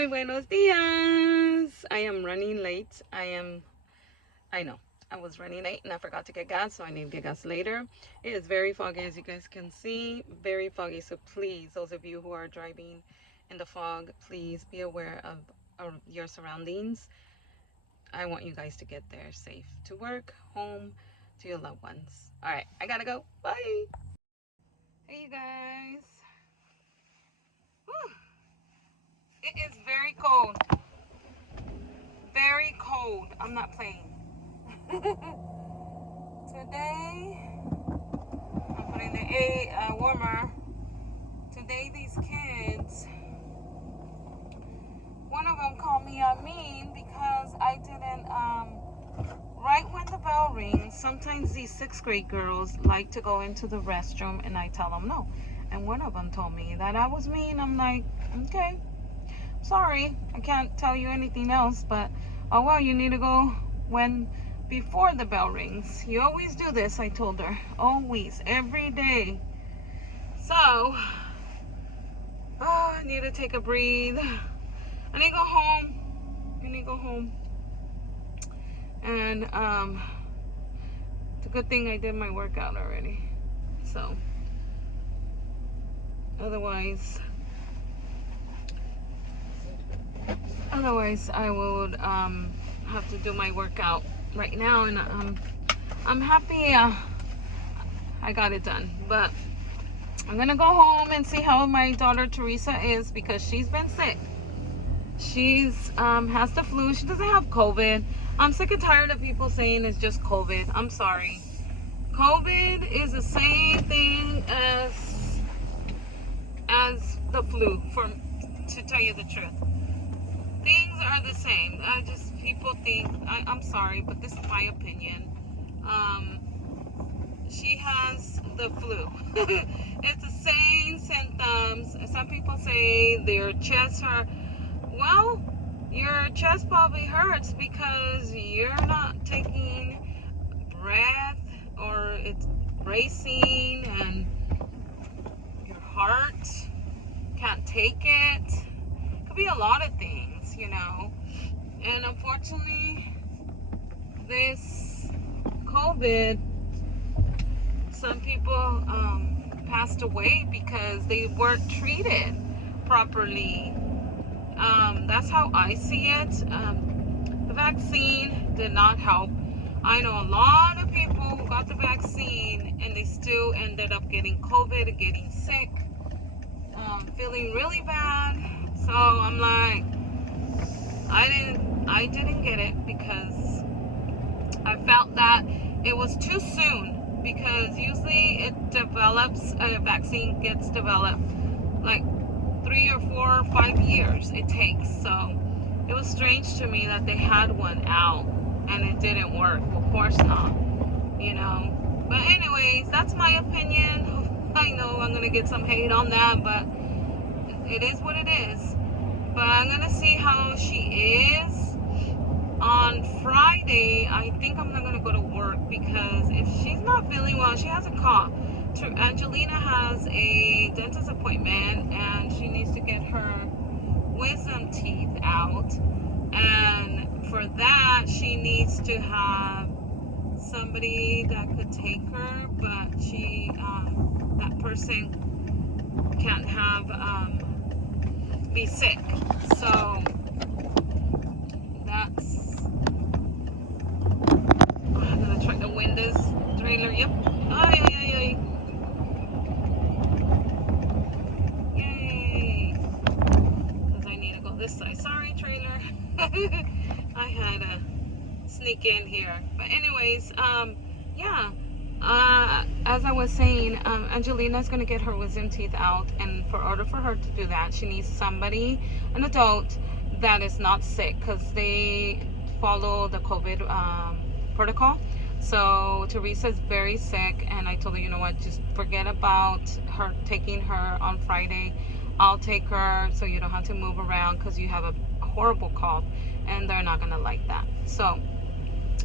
Muy buenos días. I am running late. I know. I was running late and I forgot to get gas, so I need to get gas later. It is very foggy, as you guys can see. Very foggy. So please, those of you who are driving in the fog, please be aware of your surroundings. I want you guys to get there safe to work, home, to your loved ones. All right, I gotta go. Bye. Hey, you guys. Whew. It is very cold. Very cold. I'm not playing. Today, I'm putting the warmer. Today, these kids, one of them called me mean because I didn't, right when the bell rings, sometimes these 6th grade girls like to go into the restroom and I tell them no. And one of them told me that I was mean. I'm like, okay, sorry, I can't tell you anything else, but oh well, you need to go before the bell rings. You always do this, I told her. Always, every day. So, I need to take a breathe. I need to go home. And it's a good thing I did my workout already. So, otherwise I would have to do my workout right now, and I'm happy I got it done. But I'm gonna go home and see how my daughter Teresa is, because she's been sick. She's has the flu. She doesn't have COVID. I'm sick and tired of people saying it's just COVID. I'm sorry. COVID is the same thing as the flu, to tell you the truth. Things are the same. People think, I'm sorry, but this is my opinion. She has the flu. It's the same symptoms. Some people say their chests hurt. Well, your chest probably hurts because you're not taking breath, or it's racing, and your heart can't take it. Could be a lot of things, you know. And unfortunately, this COVID, some people passed away because they weren't treated properly. That's how I see it. The vaccine did not help. I know a lot of people who got the vaccine and they still ended up getting COVID and getting sick, feeling really bad. So I'm like, I didn't get it because I felt that it was too soon, because usually a vaccine gets developed like 3 or 4 or 5 years it takes. So it was strange to me that they had one out and it didn't work. Well, of course not, you know. But anyways, that's my opinion. I know I'm gonna get some hate on that, but it is what it is. But I'm gonna see how she is on Friday. I think I'm not gonna go to work, because if she's not feeling well, she has a cough. Angelina has a dentist appointment and she needs to get her wisdom teeth out, and for that she needs to have somebody that could take her, but that person can't be sick. So I'm gonna try to win this trailer. Yep. Ay. Yay. Because I need to go this side. Sorry, trailer. I had to sneak in here. But anyways, yeah. As I was saying, Angelina's going to get her wisdom teeth out, and for order for her to do that, she needs somebody, an adult, that is not sick, because they follow the COVID protocol. So Teresa's very sick, and I told her, you know what, just forget about her taking her on Friday. I'll take her so you don't have to move around, because you have a horrible cough, and they're not going to like that. So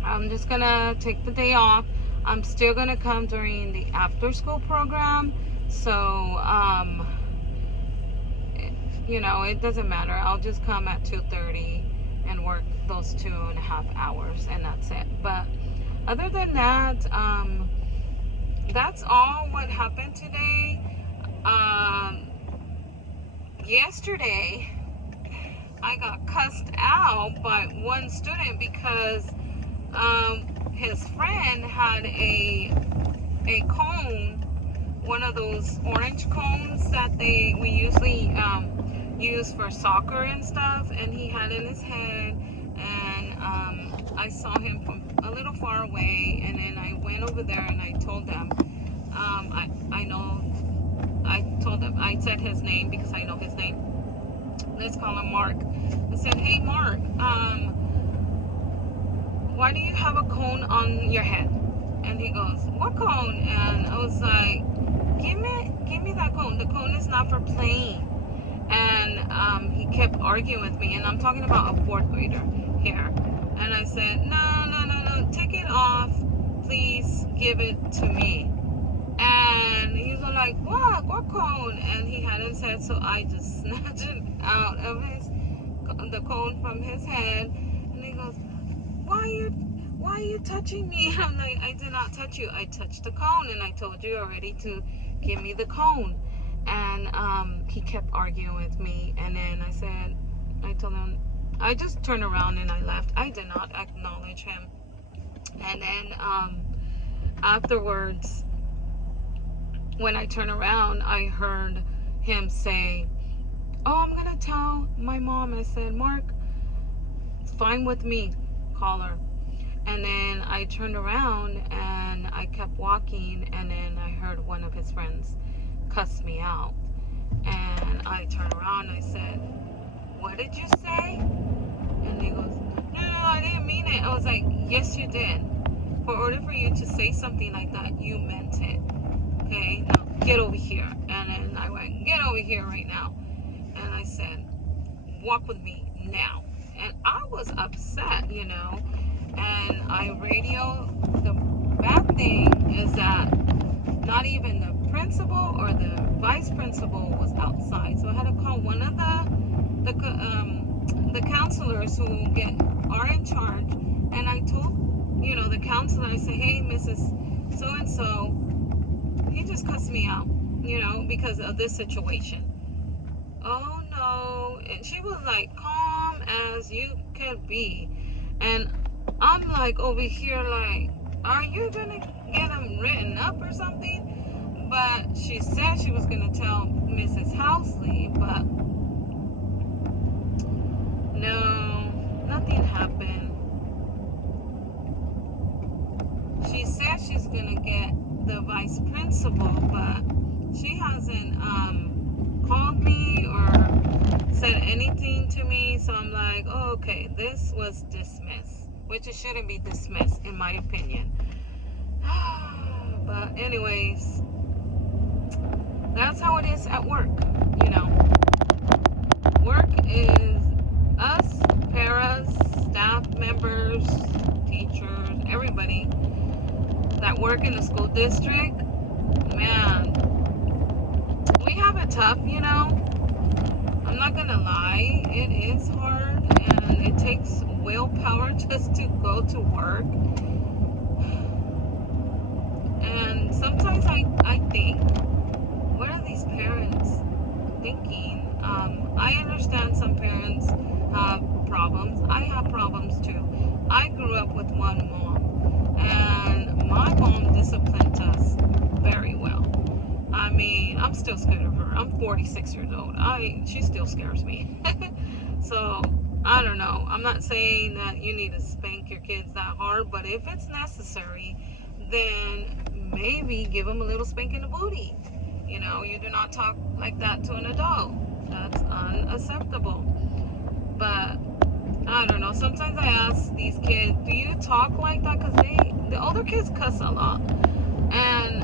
I'm just going to take the day off. I'm still going to come during the after school program. So you know, it doesn't matter. I'll just come at 2:30 and work those 2.5 hours, and that's it. But other than that, that's all what happened today. Yesterday, I got cussed out by one student because his friend had a cone, one of those orange cones that we usually use for soccer and stuff, and he had it in his head, and I saw him from a little far away, and then I went over there and I told them, I said his name because I know his name. Let's call him Mark. I said, hey Mark, why do you have a cone on your head? And he goes, what cone? And I was like, give me that cone. The cone is not for playing. And he kept arguing with me, and I'm talking about a 4th grader here. And I said, no, take it off, please give it to me. And he was like, what cone? And he hadn't said, so I just snatched it out of the cone from his head. And he goes, why are you touching me? I'm like, I did not touch you. I touched the cone, and I told you already to give me the cone. And he kept arguing with me, and then I told him, I just turned around and I left. I did not acknowledge him. And then afterwards, when I turned around, I heard him say, oh, I'm gonna tell my mom. I said, Mark, it's fine with me, call her. And then I turned around and I kept walking, and then I heard one of his friends cuss me out. And I turned around and I said, what did you say? And he goes, no, I didn't mean it. I was like, yes, you did. For order for you to say something like that, you meant it. Okay, now get over here. And then I went, get over here right now. And I said, walk with me now. And I was upset, you know. And I radioed. The bad thing is that not even the principal or the vice principal was outside, so I had to call one of the counselors who are in charge. And I told, you know, the counselor, I said, hey, Mrs. So and so, he just cussed me out, you know, because of this situation. Oh no. And she was like calm as you can be, and I'm like over here like, are you gonna get him written up or something? But she said she was gonna tell Mrs. Housley, but no, nothing happened. She said she's gonna get the vice principal, but she hasn't called me or said anything to me. So I'm like, oh, okay, this was dismissed, which it shouldn't be dismissed in my opinion. But anyways, that's how it is at work, you know. Work is us, paras, staff members, teachers, everybody that work in the school district. Man, we have it tough, you know. I'm not gonna lie, it is hard, and it takes willpower just to go to work. And sometimes I think, what are these parents thinking? I understand some parents have problems. I have problems too. I grew up with one mom, and my mom disciplined us very well. I mean, I'm still scared of her. I'm 46 years old. She still scares me. So, I don't know. I'm not saying that you need to spank your kids that hard, but if it's necessary, then maybe give them a little spank in the booty. You know, you do not talk like that to an adult. That's unacceptable. But I don't know. Sometimes I ask these kids, do you talk like that? Because the older kids cuss a lot. And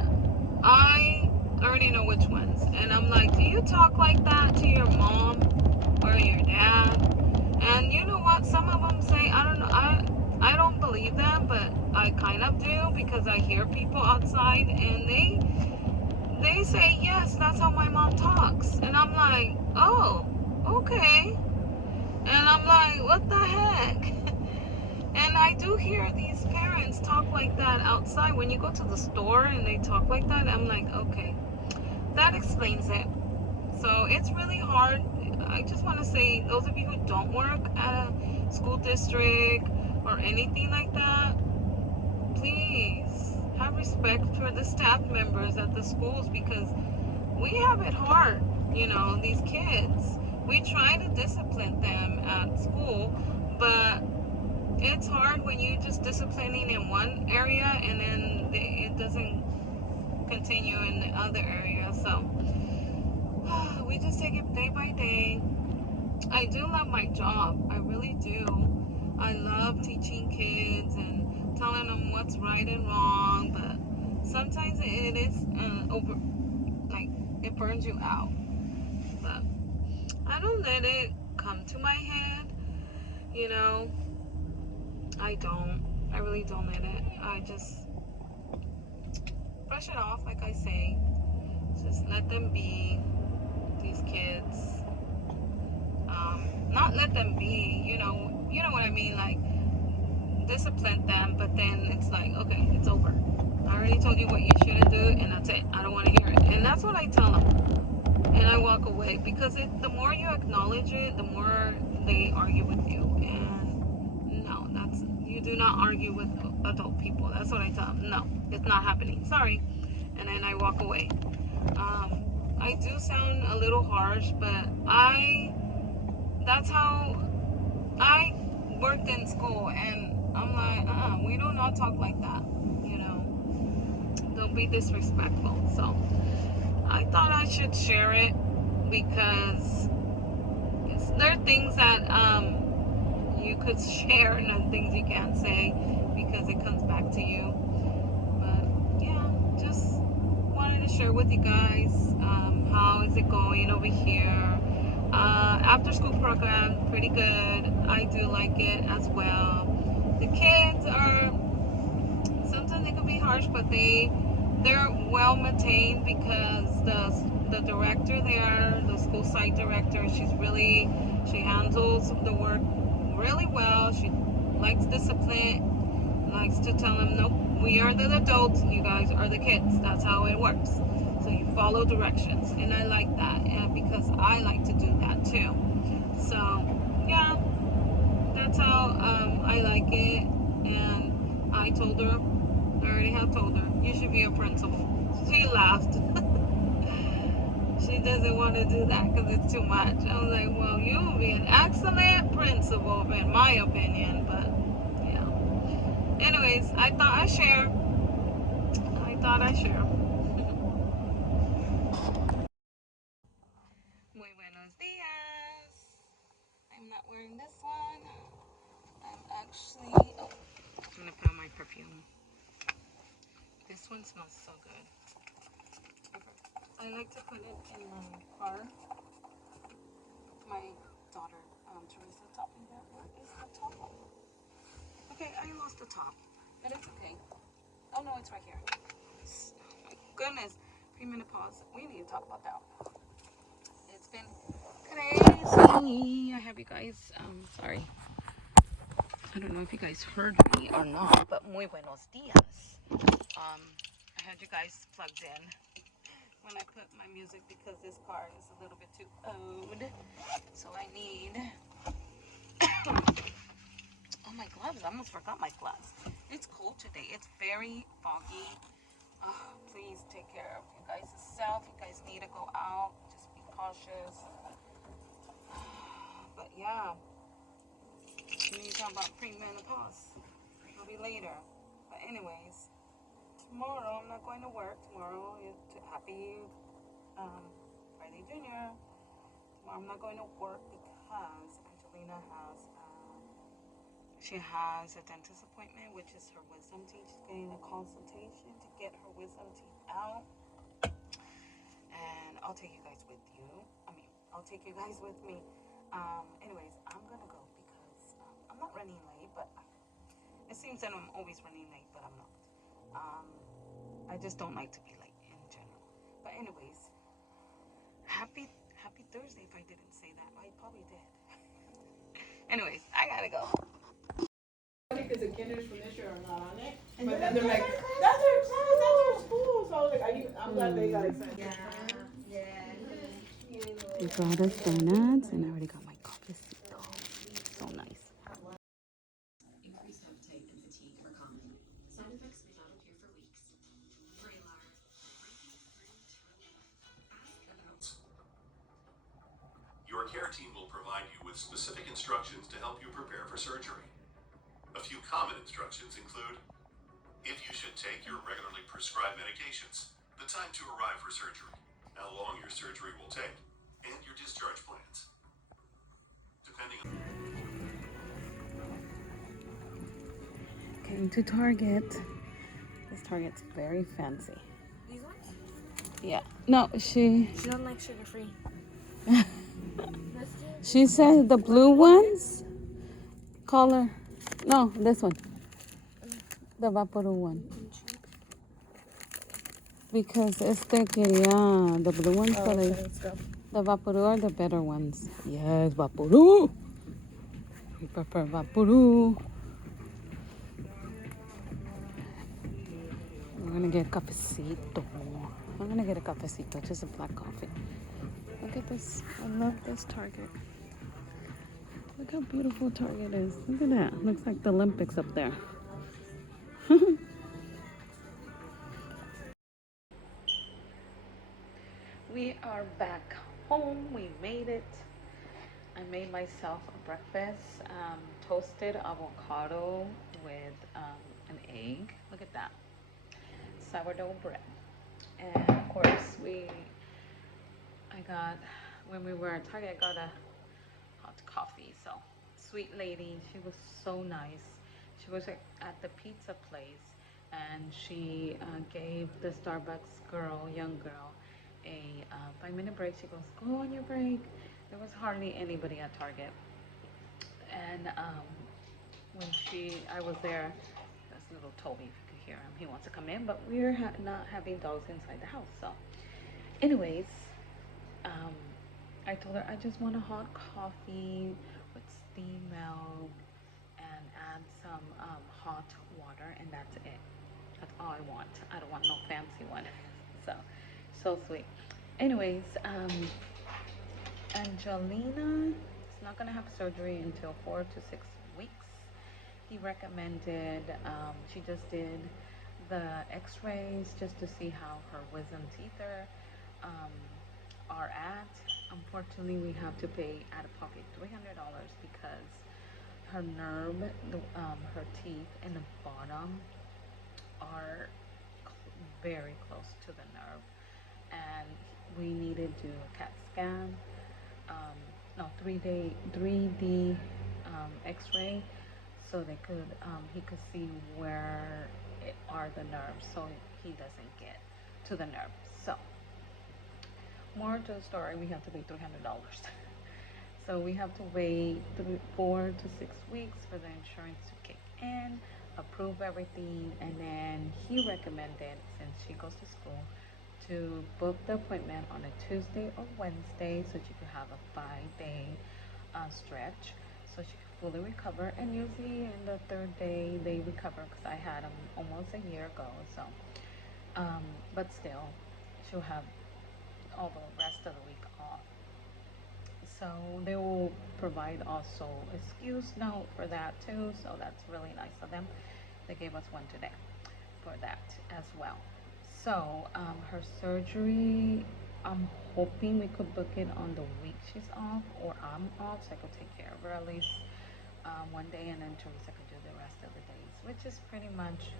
I already know which ones. And I'm like, do you talk like that to your mom or your dad? And you know what? Some of them say, I don't know. I don't believe them, but I kind of do, because I hear people outside and they say, yes, that's how my mom talks. And I'm like, oh, okay. And I'm like, what the heck? And I do hear these parents talk like that outside. When you go to the store and they talk like that, I'm like, okay, that explains it. So it's really hard. I just want to say, those of you who don't work at a school district or anything like that, please have respect for the staff members at the schools, because we have it hard. You know, these kids, we try to discipline them at school, but it's hard when you're just disciplining in one area and then it doesn't continue in the other area. So we just take it day by day. I do love my job. I really do. I love teaching kids and telling them what's right and wrong, but sometimes it is over, like, it burns you out. But I don't let it come to my head, you know. I don't. I really don't let it. I just brush it off, like I say. Just let them be, these kids. Not let them be, you know what I mean, like discipline them, but then it's like, okay, it's over. I already told you what you shouldn't do, and that's it. I don't want to hear it. And that's what I tell them. And I walk away, because the more you acknowledge it, the more they argue with you. And no, you do not argue with adult people. That's what I tell them. No, it's not happening. Sorry. And then I walk away. I do sound a little harsh, but that's how I worked in school, and I'm like, we do not talk like that, you know. Don't be disrespectful. So I thought I should share it, because there are things that you could share and then things you can't say, because it comes back to you. But yeah, just wanted to share with you guys how is it going over here. After school program, pretty good. I do like it as well. The kids are, sometimes they can be harsh, but they're well maintained, because the director there, the school site director, she handles the work really well. She likes discipline, likes to tell them, nope, we are the adults, you guys are the kids. That's how it works. So you follow directions, and I like that, because I like to do that too. So yeah, that's how I like it. And I told her, I already have told her, you should be a principal. She laughed. She doesn't want to do that because it's too much. I was like, well, you will be an excellent principal, in my opinion. But yeah. Anyways, I thought I'd share. Muy buenos días. I'm not wearing this one. I'm actually, I'm gonna put on my perfume. This one smells so good. I like to put it in my car. My daughter, Teresa, taught me that. Where is the top? Okay, I lost the top, but it's okay. Oh no, it's right here. Oh my goodness, premenopause. We need to talk about that. It's been crazy. I have you guys. Sorry. I don't know if you guys heard me or not, but muy buenos dias. I had you guys plugged in when I put my music, because this car is a little bit too old. So I need. Oh, my gloves. I almost forgot my gloves. It's cold today. It's very foggy. Oh, please take care of you guys yourself. You guys need to go out. Just be cautious. But yeah. We need to talk about premenopause. It'll be later. But anyways, tomorrow I'm not going to work. Tomorrow is happy Friday Junior. Tomorrow I'm not going to work because Angelina has a dentist appointment, which is her wisdom teeth. She's getting a consultation to get her wisdom teeth out. And I'll take you guys with me. Anyways, I'm gonna go because I'm not running late, but it seems that I'm always running late, but I'm not. I just don't like to be late in general. But anyways, happy Thursday if I didn't say that. I probably did. Anyways, I gotta go. Because the kinders from this year are not on it. But then they're like, that's their class, that's their school. So I was like, I'm glad they got excited. Yeah. They brought us donuts, and I already got my coffee. So nice. Increased appetite and fatigue are common. Side effects may not appear for weeks. Vraylar, Your care team will provide you with specific instructions to help you prepare for surgery. A few common instructions include if you should take your regularly prescribed medications, the time to arrive for surgery, how long your surgery will take, and your discharge plans. Depending on Came to Target. This Target's very fancy. These ones? Yeah. No, She don't like sugar-free. she said the blue ones. Color. No, this one. The Vaporu one. Because Estén quería the blue ones, but Let's go. the Vaporu are the better ones. Yes, Vaporu. We prefer Vaporu. We're gonna get cafecito. I'm gonna get a cafecito, just a black coffee. Look at this. I love this Target. Look how beautiful Target is. Look at that. Looks like the Olympics up there. We are back home. We made it. I made myself a breakfast. Toasted avocado with an egg. Look at that. Sourdough bread. And of course, when we were at Target, I got a hot coffee. So, sweet lady, she was so nice. She was at the pizza place, and she gave the Starbucks young girl, a 5-minute break. She goes, go on your break. There was hardly anybody at Target. And when I was there, that's little Toby, if you could hear him. He wants to come in, but we're not having dogs inside the house. So, anyways, I told her I just want a hot coffee with steamed milk and add some hot water, and that's it. That's all I want. I don't want no fancy one. So sweet. Anyways, Angelina is not gonna have surgery until 4 to 6 weeks. He recommended, she just did the x-rays just to see how her wisdom teeth are at. Unfortunately, we have to pay out of pocket $300 because her nerve, her teeth in the bottom are very close to the nerve, and we needed to do a CAT scan, 3D x-ray, so he could see where are the nerves, so he doesn't get to the nerve. So, more to the story, we have to pay $300. So we have to wait 4 to 6 weeks for the insurance to kick in, approve everything, and then he recommended, since she goes to school, to book the appointment on a Tuesday or Wednesday so she could have a 5-day stretch so she could fully recover. And usually in the 3rd day they recover, because I had them almost a year ago. So, but still, she'll have all the rest of the week off. So they will provide also excuse note for that too. So that's really nice of them. They gave us one today for that as well. So her surgery, I'm hoping we could book it on the week she's off, or I'm off, so I could take care of her at least one day, and then Teresa could do the rest of the days, which is pretty much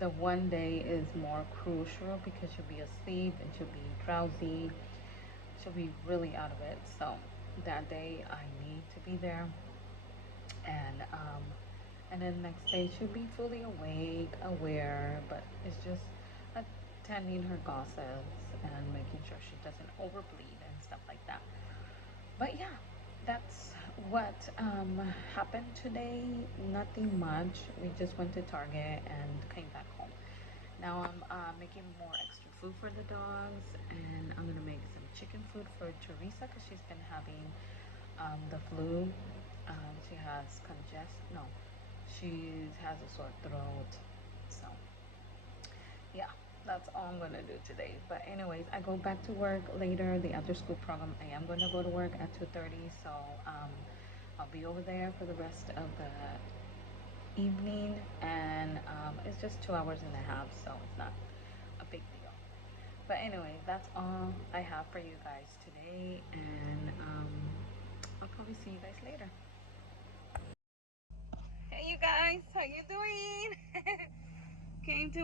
the one day is more crucial because she'll be asleep and she'll be drowsy. She'll be really out of it. So that day I need to be there, and then next day she'll be fully awake, aware, but it's just attending her gossips and making sure she doesn't overbleed and stuff like that. But yeah, that's what happened today. Nothing much. We just went to Target and came back home. Now I'm making more extra food for the dogs, and I'm gonna make some chicken food for Teresa because she's been having the flu. She has she has a sore throat. So yeah, that's all I'm gonna do today. But anyways, I go back to work later. The after school program, I am gonna go to work at 2:30. So I'll be over there for the rest of the evening, and it's just 2 hours and a half, so it's not a big deal. But anyway, that's all I have for you guys today, and I'll probably see you guys later. Hey you guys, how you doing? Came to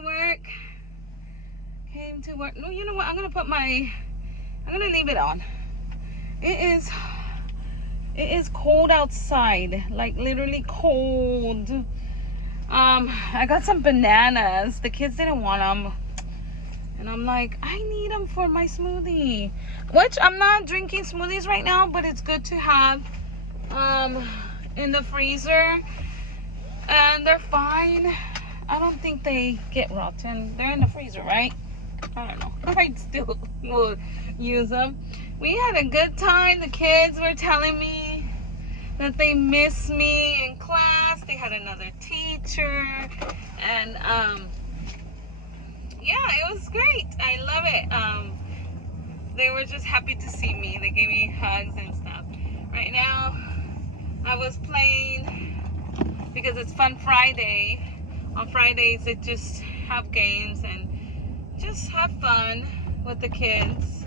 work. No, you know what, I'm gonna leave it on. It is cold outside, like literally cold. I got some bananas. The kids didn't want them, and I'm like, I need them for my smoothie, which I'm not drinking smoothies right now, but it's good to have in the freezer, and they're fine. I don't think they get rotten. They're in the freezer, right? I don't know. I still will use them. We had a good time. The kids were telling me that they miss me in class. They had another teacher, and yeah, it was great. I love it. They were just happy to see me. They gave me hugs and stuff. Right now I was playing, because it's Fun Friday. On Fridays they just have games and just have fun with the kids.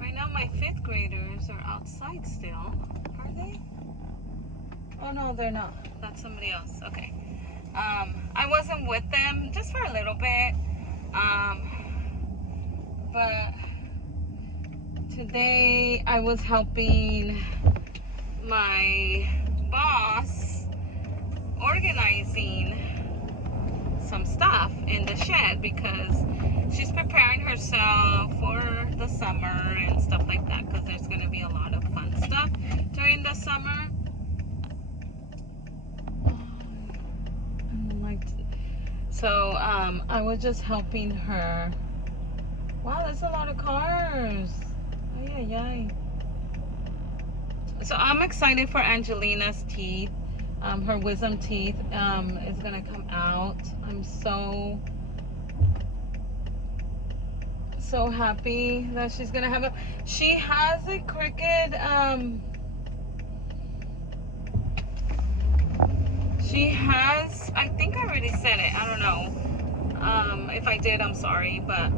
Right now my 5th graders are outside still. Are they? Oh no, they're not. That's somebody else. Okay. I wasn't with them just for a little bit. But today I was helping my boss organizing some stuff in the shed, because she's preparing herself for the summer and stuff like that, because there's going to be a lot of fun stuff during the summer. So I was just helping her. Wow, that's a lot of cars. Ay, ay, ay. So I'm excited for Angelina's teeth. Her wisdom teeth is gonna come out. I'm so happy that she's gonna have a. She has a crooked. She has. I think I already said it. I don't know. If I did, I'm sorry, but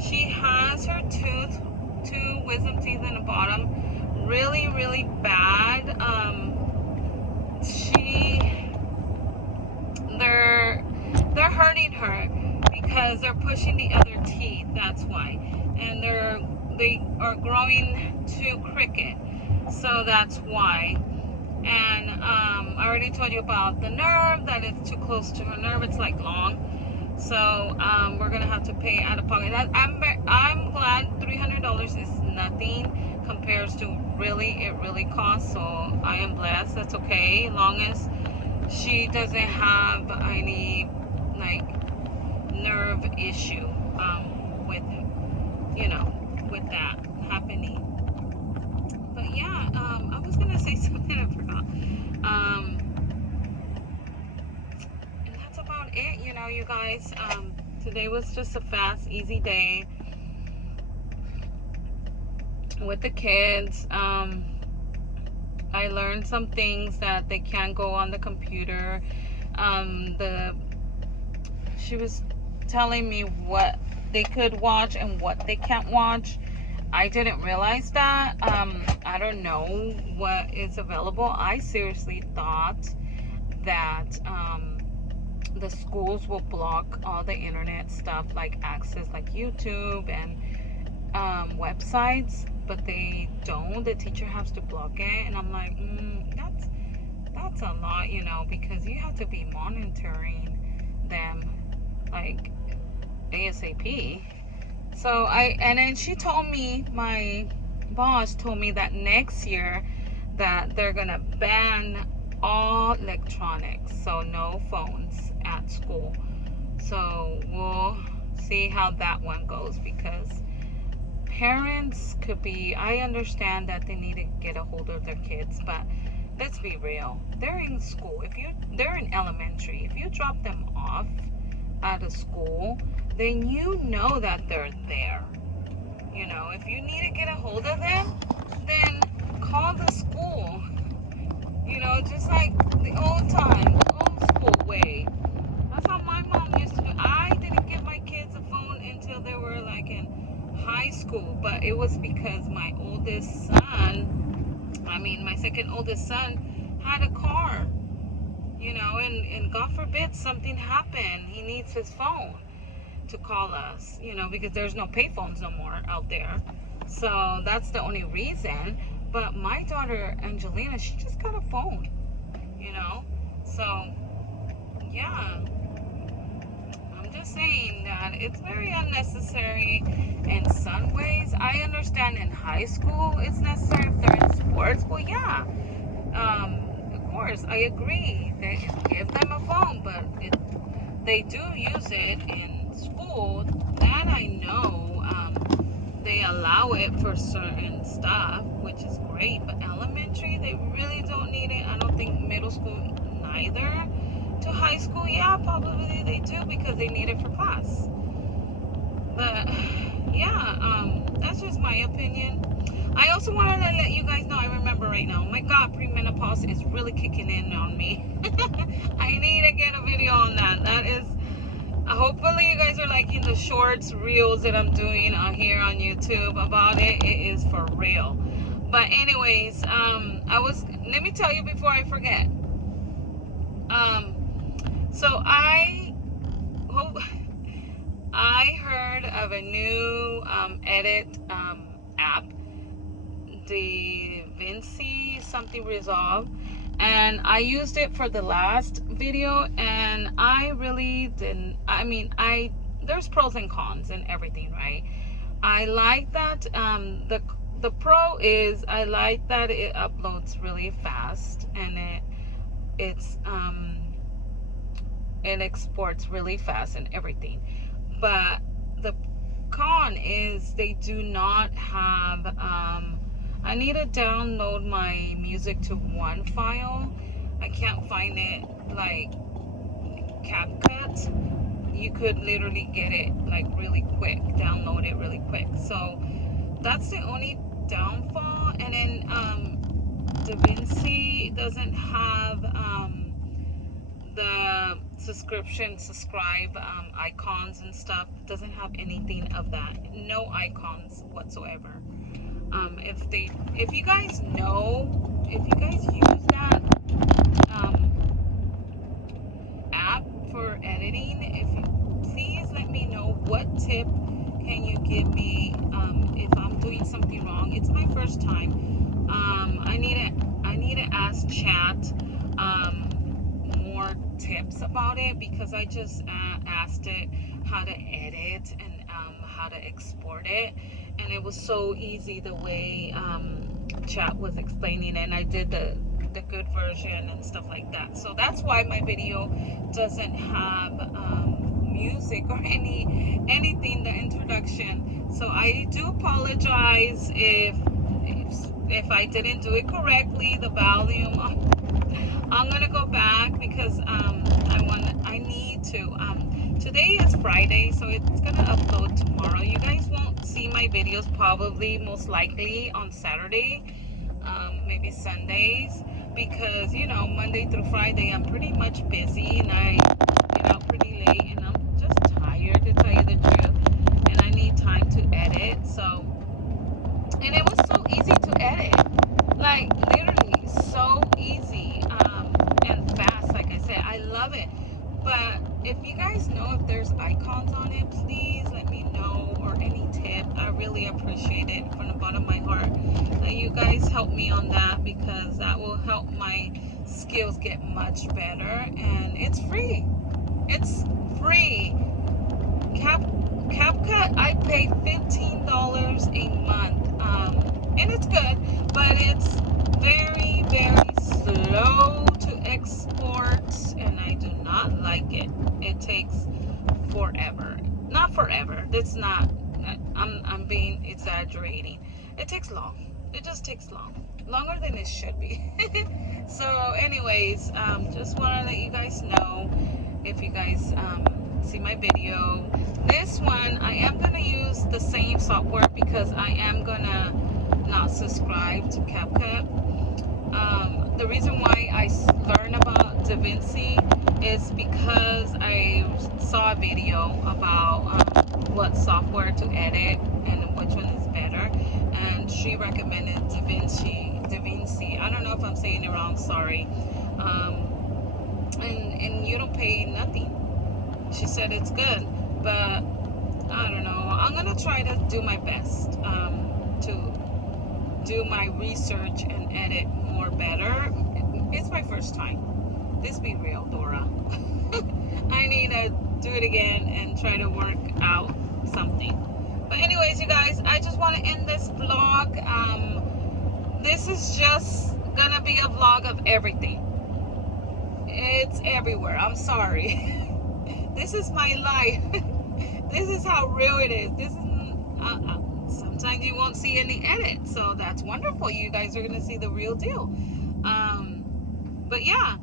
she has her two wisdom teeth in the bottom really, really bad. They're hurting her because they're pushing the other teeth. That's why, and they are growing too crooked. So that's why. And I already told you about the nerve, that it's too close to her nerve. It's like long. So we're gonna have to pay out of pocket. I'm glad $300 is nothing compares to it really costs. So I am blessed. That's okay, long as she doesn't have any like nerve issue with with that happening. But yeah, I was gonna say something, I forgot. And that's about it, you guys. Today was just a fast, easy day with the kids. I learned some things that they can't go on the computer. She was telling me what they could watch and what they can't watch. I didn't realize that. I don't know what is available. I seriously thought that the schools will block all the internet stuff, like access like YouTube and websites, but they don't. The teacher has to block it, and I'm like, that's a lot, because you have to be monitoring them like ASAP. So and then she told me, my boss told me that next year that they're gonna ban all electronics, so no phones at school. So we'll see how that one goes, because parents could be, I understand that they need to get a hold of their kids, but let's be real. They're in school. They're in elementary. If you drop them off out of school, then you know that they're there. You know, if you need to get a hold of them, then call the school. You know, just like the old time, the old school way. That's how my mom used to do. I didn't give my kids a phone until they were like in high school, but it was because my second oldest son had a car, you know, and God forbid something happened, he needs his phone to call us, you know, because there's no payphones no more out there. So that's the only reason. But my daughter Angelina, she just got a phone, you know. So yeah, I'm just saying that it's very unnecessary in some ways. I understand in high school it's necessary if they're in sports. Well, yeah, of course, I agree. They give them a phone, but they do use it in school. That I know. They allow it for certain stuff, which is great. But elementary, they really don't need it. I don't think middle school neither. To high school, yeah, probably they do, because they need it for class. But yeah, that's just my opinion. I also wanted to let you guys know, I remember right now, oh my God, premenopause is really kicking in on me. I need to get a video on that. That is, hopefully you guys are liking the shorts, reels that I'm doing here on YouTube about it. It is for real. But anyways, let me tell you before I forget. So I heard of a new edit app, the Vinci something Resolve, and I used it for the last video, and I really didn't. I mean, there's pros and cons and everything, right? I like that the pro is I like that it uploads really fast, and it exports really fast and everything. But the con is they do not have I need to download my music to one file. I can't find it like CapCut. You could literally get it like really quick, download it really quick. So that's the only downfall. And then DaVinci doesn't have the subscribe icons and stuff. It doesn't have anything of that. No icons whatsoever. If you guys use that app for editing, please let me know what tip can you give me if I'm doing something wrong. It's my first time. I need to ask chat more tips about it, because I just asked it how to edit and how to export it, and it was so easy the way chat was explaining it, and I did the good version and stuff like that. So that's why my video doesn't have music or anything, the introduction. So I do apologize if I didn't do it correctly, the volume. I'm gonna go back because I need to. Today is Friday, so it's gonna upload tomorrow. You guys won't see my videos probably, most likely on Saturday, maybe Sundays, because you know Monday through Friday I'm pretty much busy and I get out pretty late and I'm just tired, to tell you the truth, and I need time to edit. So, and it was so easy to edit, like literally so easy and fast. Like I said, I love it. But if you guys know if there's icons on it, please let me know, or any tip. I really appreciate it from the bottom of my heart. You guys help me on that, because that will help my skills get much better. And it's free. It's free. CapCut, I pay $15 a month. And it's good, but it's very, very slow to export, and I do not like it. It takes forever. not forever. That's not, I'm being exaggerating. It takes long. It just takes longer than it should be. So anyways, just want to let you guys know, if you guys see my video, this one I am going to use the same software because I am going to not subscribe to CapCut. The reason why I learned about DaVinci is because I saw a video about what software to edit and which one is better, and she recommended DaVinci. I don't know if I'm saying it wrong, sorry. And you don't pay nothing. She said it's good, but I don't know. I'm gonna try to do my best to do my research and edit more better. It's my first time. Let's be real, Dora. I need to do it again and try to work out something. But anyways, you guys, I just want to end this vlog. This is just gonna be a vlog of everything. It's everywhere. I'm sorry. This is my life. This is how real it is. This is sometimes you won't see any edit, so that's wonderful. You guys are gonna see the real deal. But yeah,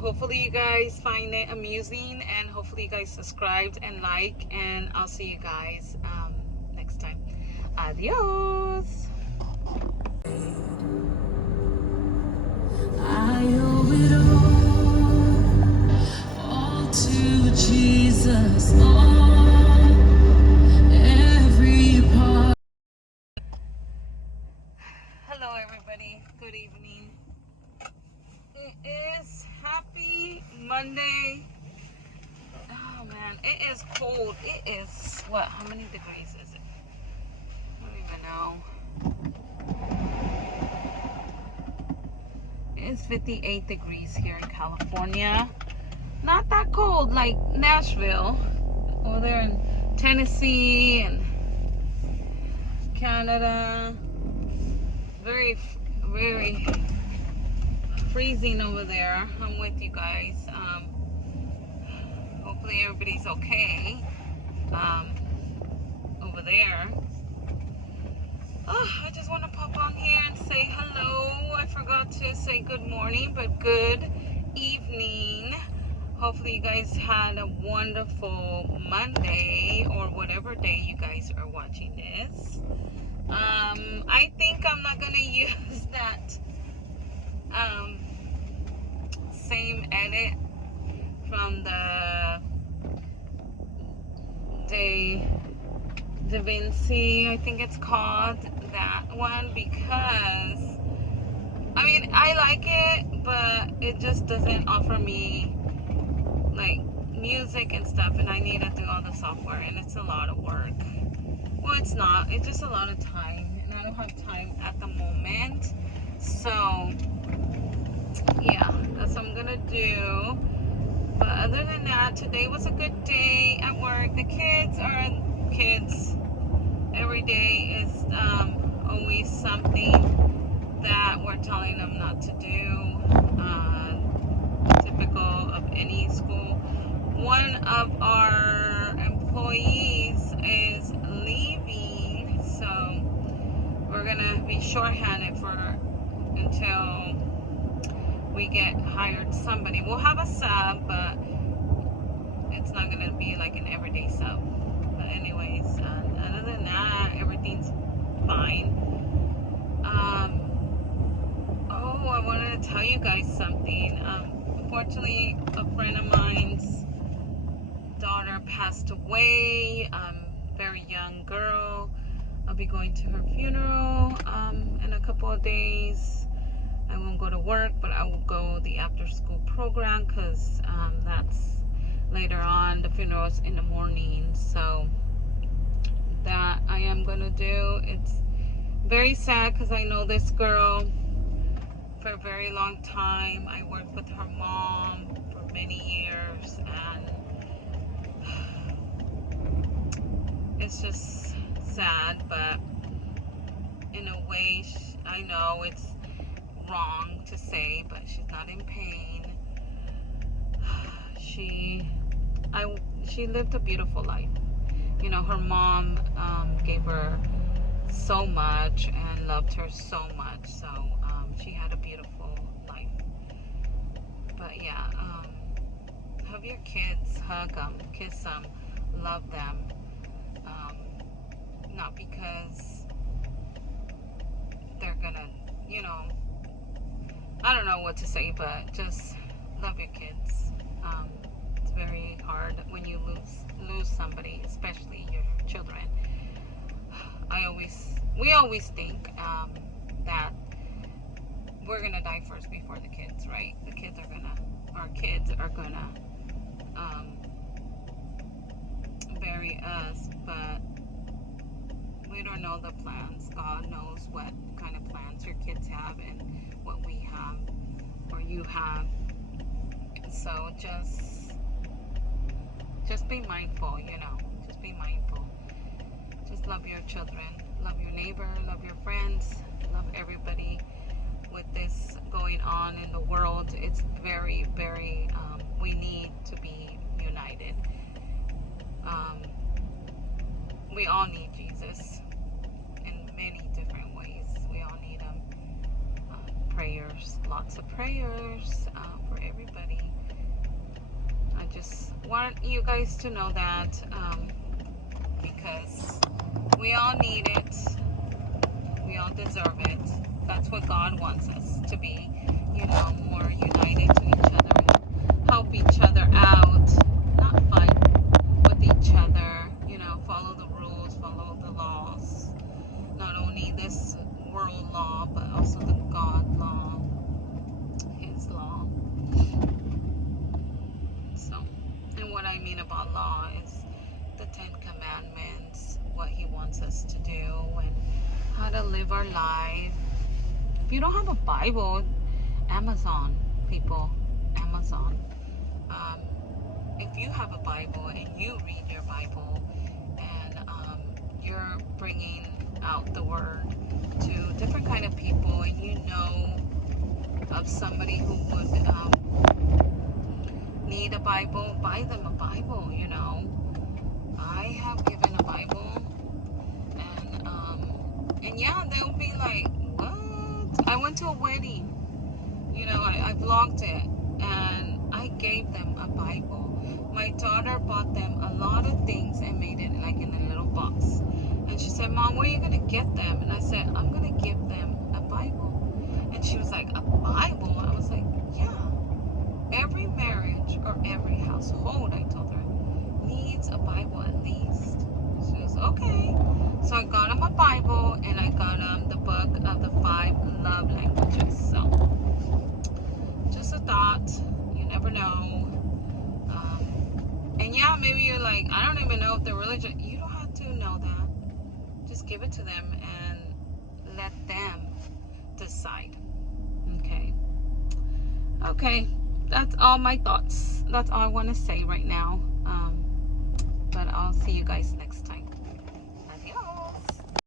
hopefully you guys find it amusing, and hopefully you guys subscribed and like, and I'll see you guys next time. Adios. I owe it all to Jesus, every part. Hello everybody, good evening. It is happy Monday. Oh man, it is cold. It is, what, how many degrees is it? I don't even know. It's 58 degrees here in California. Not that cold like Nashville, over there in Tennessee and Canada. Very, very freezing over there. I'm with you guys. Hopefully everybody's okay over there. Oh, I just want to pop on here and say hello. I forgot to say good morning, but good evening. Hopefully you guys had a wonderful Monday or whatever day you guys are watching this. I think I'm not going to use that same edit from the DaVinci, I think it's called, that one, because I mean I like it, but it just doesn't offer me like music and stuff, and I need to do all the software, and it's a lot of work. Well, it's not, it's just a lot of time, and I don't have time at the moment. So yeah, that's what I'm gonna do. But other than that, today was a good day at work. The kids are kids. Every day is always something that we're telling them not to do. Typical of any school. One of our employees is leaving, so we're gonna be shorthanded until we get hired somebody. We'll have a sub, but it's not gonna be like an everyday sub. But anyways, other than that, everything's fine. Oh, I wanted to tell you guys something. Unfortunately, a friend of mine's daughter passed away. Very young girl. I'll be going to her funeral in a couple of days. I won't go to work, but I will go the after school program, because that's later on. The funeral is in the morning, so that I am gonna do. It's very sad because I know this girl for a very long time. I worked with her mom for many years, and it's just sad, but in a way, I know it's wrong to say, but she's not in pain. She lived a beautiful life. you know, her mom gave her so much and loved her so much. So she had a beautiful life. But yeah, have your kids, hug them, kiss them, love them. Not because they're gonna, you know, I don't know what to say, but just love your kids. It's very hard when you lose somebody, especially your children. We always think that we're gonna die first before the kids, right? Our kids are gonna bury us, but we don't know the plans. God knows what kind of plans your kids have and what we have or you have. So just be mindful, you know. Just be mindful. Just love your children, love your neighbor, love your friends, love everybody. With this going on in the world, it's very, very, we need to be united. We all need Jesus in many different ways. We all need him. Prayers, lots of prayers for everybody. I just want you guys to know that because we all need it. We all deserve it. That's what God wants us to be, you know, more united to each other, help each other out, not fight with each other, you know, follow the rules, follow the laws, not only this world law, but also the God law, his law. So, and what I mean about law is the 10 Commandments, what he wants us to do, and how to live our life. If you don't have a Bible, Amazon, people, Amazon. If you have a Bible and you read your Bible and you're bringing out the word to different kind of people, and you know of somebody who would need a Bible, buy them a Bible, you know. I have given a Bible, and yeah, they'll be like, what? I went to a wedding, you know, I vlogged it, and I gave them a Bible. My daughter bought them a lot of things and made it like in a little box. And she said, Mom, where are you going to get them? And I said, I'm going to give them a Bible. And she was like, a Bible? I was like, yeah. Every marriage or every household, I told her, needs a Bible at least. She was okay. So I got them a Bible, and I got them the book of the 5 love languages. So just a thought. You never know. And yeah, maybe you're like, I don't even know if they're religious. You don't have to know that. Just give it to them and let them decide. Okay, that's all my thoughts. That's all I want to say right now. But I'll see you guys next time.